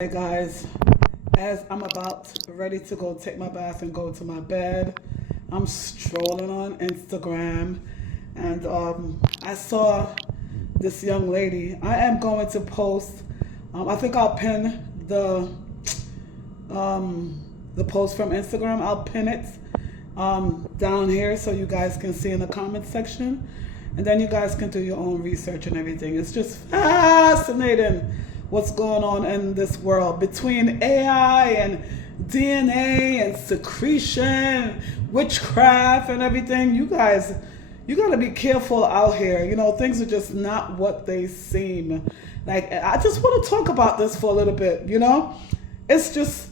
Hey guys, as I'm about ready to go take my bath and go to my bed, I'm strolling on Instagram and I saw this young lady. I am going to post, I think I'll pin the post from Instagram. I'll pin it down here so you guys can see in the comment section. And then you guys can do your own research and everything. It's just fascinating what's going on in this world between AI and DNA and secretion, witchcraft and everything. You got to be careful out here. You know, things are just not what they seem. Like, I just want to talk about this for a little bit, you know? It's just,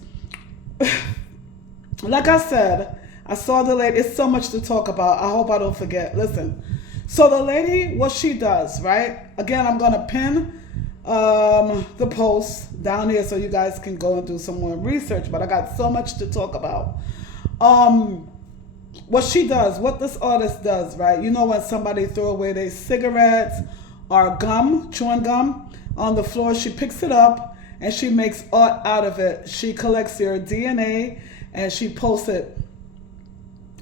like I said, I saw the lady. It's so much to talk about. I hope I don't forget. Listen. So the lady, what she does, right? Again, I'm gonna pin the post down here so you guys can go and do some more research. But I got so much to talk about. What she does, what this artist does, right? You know when somebody throw away their cigarettes or gum, chewing gum, on the floor, she picks it up and she makes art out of it. She collects your DNA and she posts it,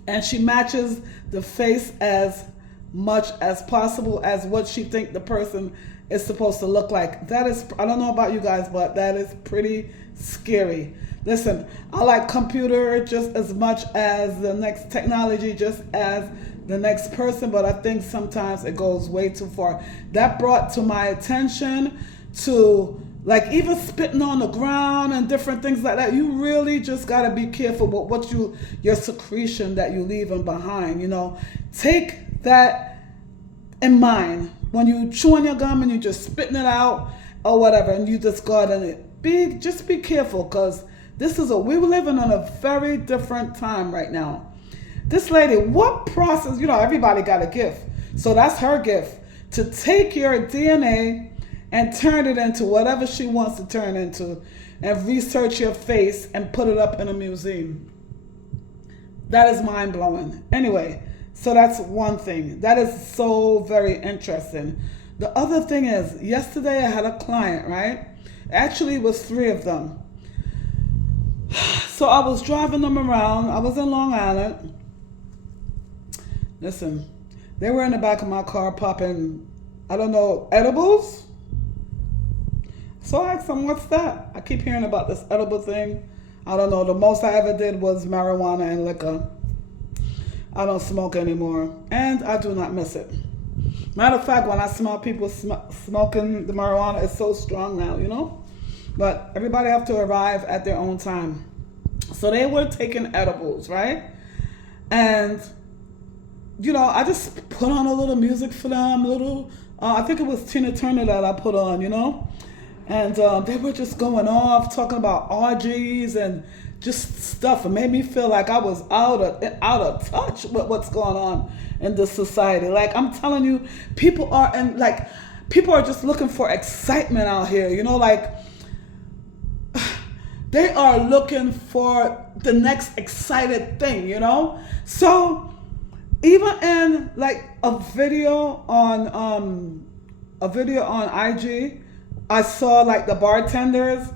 and she matches the face as much as possible as what she think the person is supposed to look like. That is, I don't know about you guys, but that is pretty scary. Listen, I like computer just as much as the next technology, just as the next person, but I think sometimes it goes way too far. That brought to my attention to like even spitting on the ground and different things like that. You really just got to be careful with what your secretion that you leaving behind, you know. Take that in mind when you chewing your gum and you just spitting it out or whatever, and you just garden it. Just be careful, because we're living in a very different time right now. This lady, what process? You know, everybody got a gift, so that's her gift, to take your DNA and turn it into whatever she wants to turn into, and research your face and put it up in a museum. That is mind blowing. Anyway. So that's one thing. That is so very interesting. The other thing is, yesterday I had a client, right? Actually, it was three of them. So I was driving them around. I was in Long Island. Listen, they were in the back of my car popping, I don't know, edibles? So I asked them, what's that? I keep hearing about this edible thing. I don't know. The most I ever did was marijuana and liquor. I don't smoke anymore, and I do not miss it. Matter of fact, when I smell people smoking the marijuana, it's so strong now, you know? But everybody have to arrive at their own time. So they were taking edibles, right? And, you know, I just put on a little music for them, I think it was Tina Turner that I put on, you know? And they were just going off, talking about orgies and just stuff. It made me feel like I was out of touch with what's going on in this society. Like, I'm telling you, people are just looking for excitement out here, you know, like they are looking for the next excited thing, you know? So even in like a video on IG, I saw like the bartenders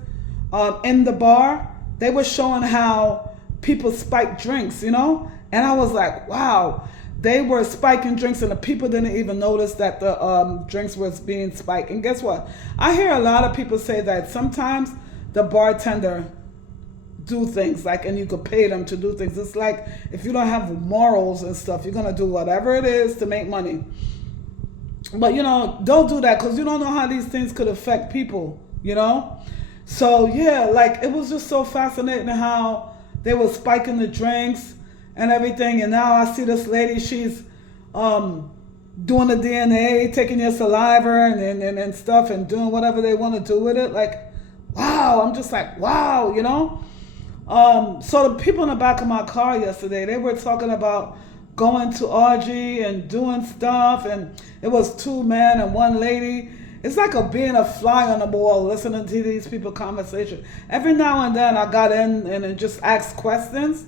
in the bar. They were showing how people spike drinks, you know? And I was like, wow, they were spiking drinks and the people didn't even notice that the drinks was being spiked. And guess what? I hear a lot of people say that sometimes the bartender do things like, and you could pay them to do things. It's like, if you don't have morals and stuff, you're gonna do whatever it is to make money. But you know, don't do that, because you don't know how these things could affect people, you know? So yeah, like it was just so fascinating how they were spiking the drinks and everything. And now I see this lady, she's doing the DNA, taking your saliva and stuff and doing whatever they want to do with it. Like, wow, I'm just like, wow, you know? So the people in the back of my car yesterday, they were talking about going to orgy and doing stuff, and it was two men and one lady. It's like being a fly on the wall, listening to these people conversation. Every now and then I got in and just asked questions,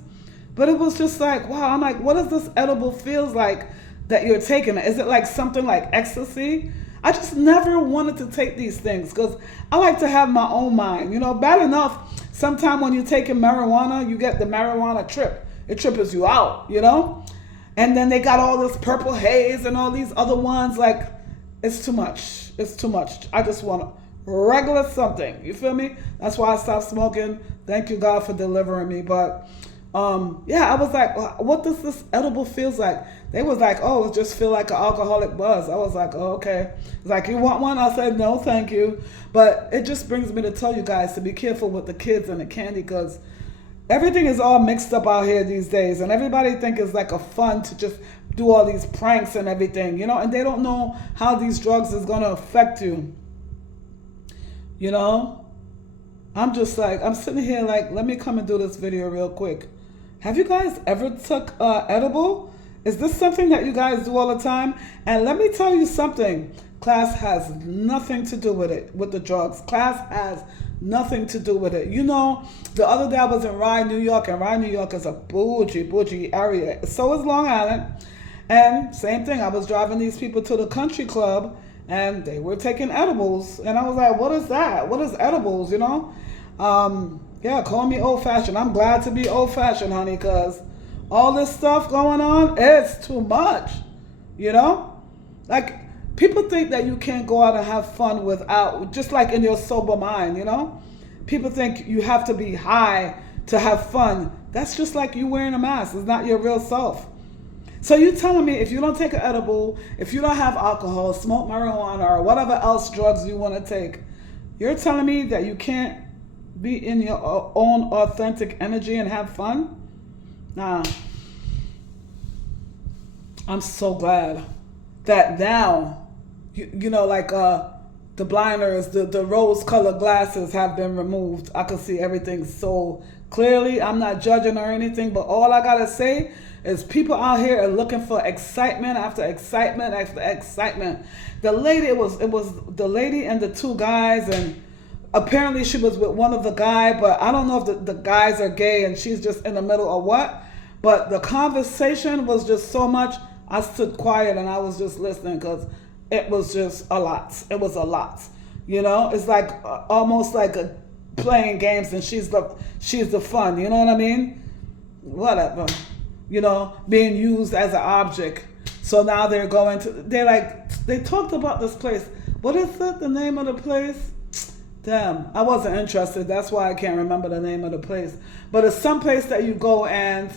but it was just like, wow, I'm like, what does this edible feels like that you're taking? Is it like something like ecstasy? I just never wanted to take these things because I like to have my own mind. Bad enough, sometime when you're taking marijuana, you get the marijuana trip. It trips you out. And then they got all this purple haze and all these other ones. Like, it's too much. It's too much. I just want regular something. You feel me? That's why I stopped smoking. Thank you, God, for delivering me. But yeah, I was like, what does this edible feels like? They was like, oh, it just feel like an alcoholic buzz. I was like, oh, okay. It's like, you want one? I said, no, thank you. But it just brings me to tell you guys to be careful with the kids and the candy, because everything is all mixed up out here these days, and everybody think it's like a fun to just do all these pranks and everything, and they don't know how these drugs is going to affect you. I'm just like, I'm sitting here like, let me come and do this video real quick. Have you guys ever took edible? Is this something that you guys do all the time? And let me tell you something. Class has nothing to do with it, with the drugs. Class has nothing to do with it. The other day I was in Rye, New York, and Rye, New York is a bougie area. So is Long Island. And same thing, I was driving these people to the country club, and they were taking edibles. And I was like, what is that? What is edibles, Yeah, call me old-fashioned. I'm glad to be old-fashioned, honey, because all this stuff going on, it's too much, Like, people think that you can't go out and have fun without, just like in your sober mind, People think you have to be high to have fun. That's just like you wearing a mask. It's not your real self. So you telling me if you don't take an edible, if you don't have alcohol, smoke marijuana, or whatever else drugs you want to take, you're telling me that you can't be in your own authentic energy and have fun? Nah. I'm so glad that now, the blinders, the rose-colored glasses have been removed. I can see everything so clearly. I'm not judging or anything, but all I gotta say is people out here are looking for excitement after excitement after excitement. The lady, it was the lady and the two guys, and apparently she was with one of the guy, but I don't know if the guys are gay and she's just in the middle or what. But the conversation was just so much. I stood quiet and I was just listening because it was just a lot. It was a lot. It's like almost like playing games, and she's the fun. You know what I mean? Whatever. Being used as an object. So now they talked about this place. What is it? The name of the place? Damn, I wasn't interested. That's why I can't remember the name of the place. But it's some place that you go and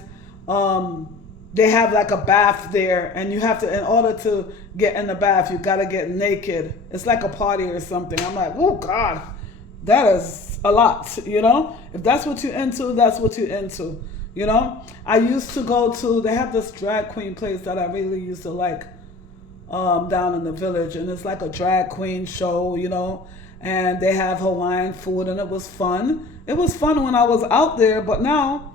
they have like a bath there, and you have to, in order to get in the bath, you got to get naked. It's like a party or something. I'm like, oh God, that is a lot, If that's what you're into, that's what you're into, I used to go to, they have this drag queen place that I really used to like down in the village, and it's like a drag queen show, and they have Hawaiian food, and it was fun. It was fun when I was out there, but now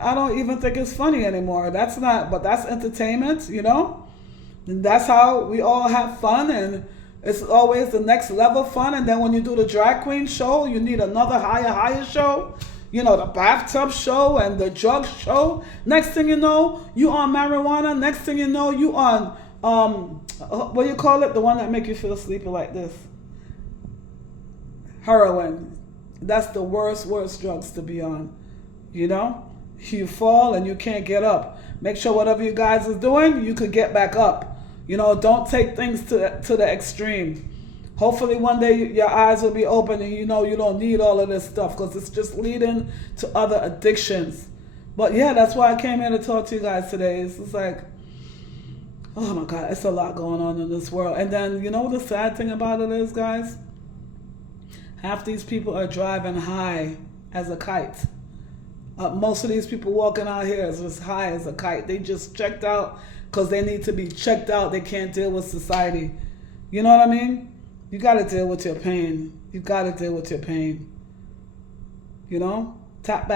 I don't even think it's funny anymore. That's entertainment, And that's how we all have fun, and it's always the next level fun. And then when you do the drag queen show, you need another higher show, the bathtub show and the drug show. Next thing you know, you on marijuana. Next thing you know, you on what do you call it? The one that make you feel sleepy like this. Heroin. That's the worst drugs to be on. You fall and you can't get up. Make sure whatever you guys is doing, you could get back up. Don't take things to the extreme. Hopefully one day your eyes will be open and you don't need all of this stuff, because it's just leading to other addictions. But yeah, that's why I came here to talk to you guys today. It's like, oh my God, it's a lot going on in this world. And then, the sad thing about it is, guys, half these people are driving high as a kite. Most of these people walking out here is as high as a kite. They just checked out because they need to be checked out. They can't deal with society. You know what I mean? You got to deal with your pain. You got to deal with your pain. Tap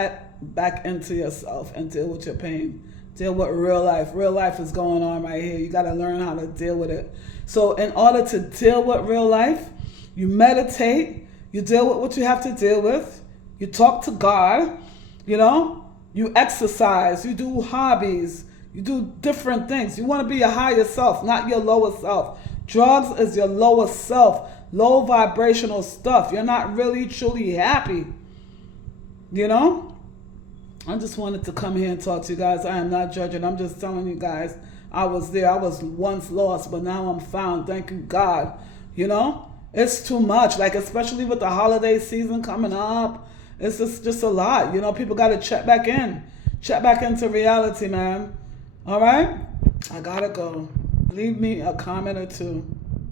back into yourself and deal with your pain. Deal with real life. Real life is going on right here. You got to learn how to deal with it. So in order to deal with real life, you meditate. You deal with what you have to deal with. You talk to God. You exercise, you do hobbies, you do different things. You want to be your higher self, not your lower self. Drugs is your lower self, low vibrational stuff. You're not really truly happy. You know? I just wanted to come here and talk to you guys. I am not judging. I'm just telling you guys, I was there. I was once lost, but now I'm found. Thank you, God. You know? It's too much. Like, especially with the holiday season coming up. It's just a lot. You know, people got to check back in. Check back into reality, man. All right? I got to go. Leave me a comment or two.